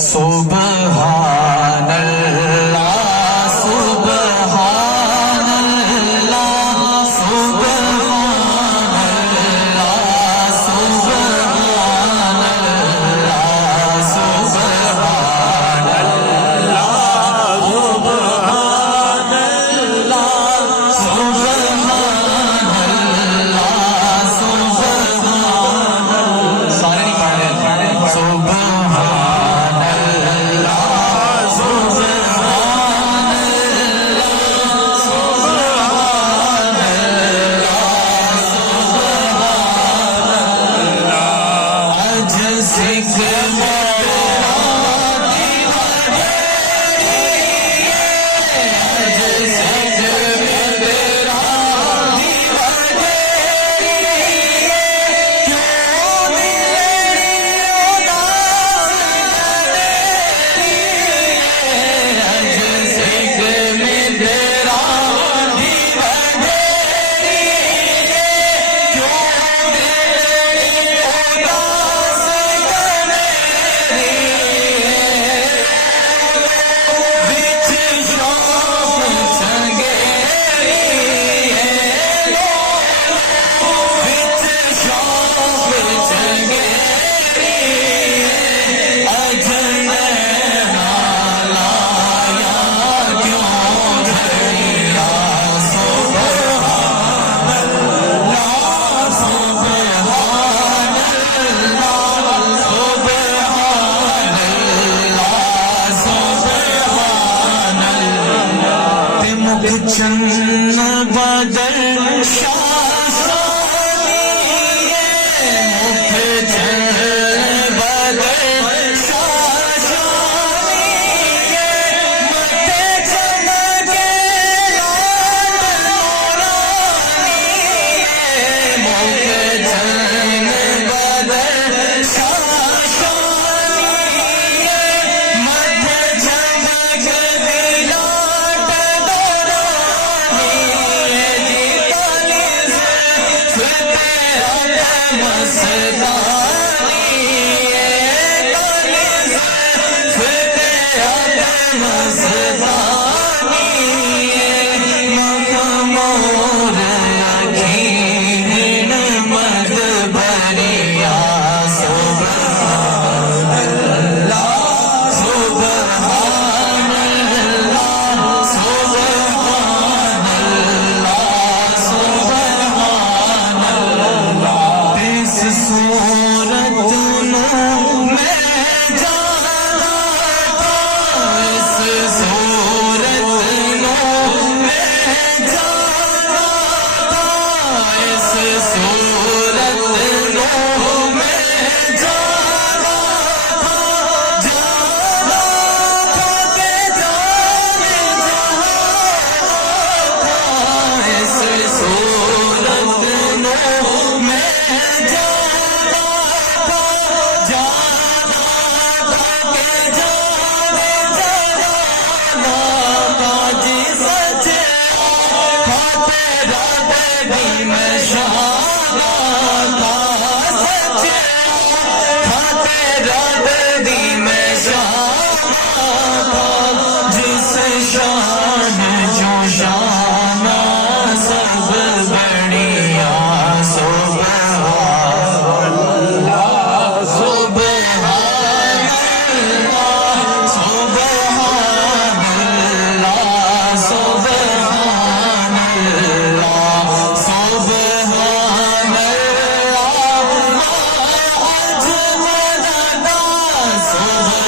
سبحان اللہ سبحان اللہ سبحان اللہ سبحان اللہ سبحان اللہ سبحان اللہ سبحان اللہ سبحان اللہ سارے نہیں پڑھ رہے سبحان اللہ سبحان اللہ سبحان اللہ سبحان اللہ اج سکھ میرا دیوانہ اج سکھ میرا دیوانہ کیوں میری اداس اج سکھ میرا دیوانہ کیوں میری اداس وچ شوق چنگیری وچ شوق چنگیری اجن لایا کیوں جھڑیا سبحان اللہ سبحان اللہ سبحان اللہ سبحان اللہ تے مکھ چن بدل شاشانی مکھ چن بدل شاشانی متے چمکے لال نورانی مکھ چن بدل شاشانی متے چمکے لال نورانی جی پالیس فتح مستانی پالیس فتح مستانی مخمور اکھین مد بھریا سبحان اللہ سبحان اللہ سبحان اللہ سبحان اللہ اس صورت نو میں جانا تھا اس صورت نو میں جانا تھا اس صورت نو میں جانا تھا جانا تھا کہ جان جہاں تھا اس صورت نو میں جانا تھا جانا تھا کہ جان جہاں تھا جی سچے تھا تیرا دیوی میں شانہ تھا سچے تھا تیرا دیوی میں شانہ تھا جس شان جو شانہ سب بڑھیا سبحان اللہ سبحان اللہ سبحان اللہ سبحان اللہ سبحان اللہ اج مدد سبحان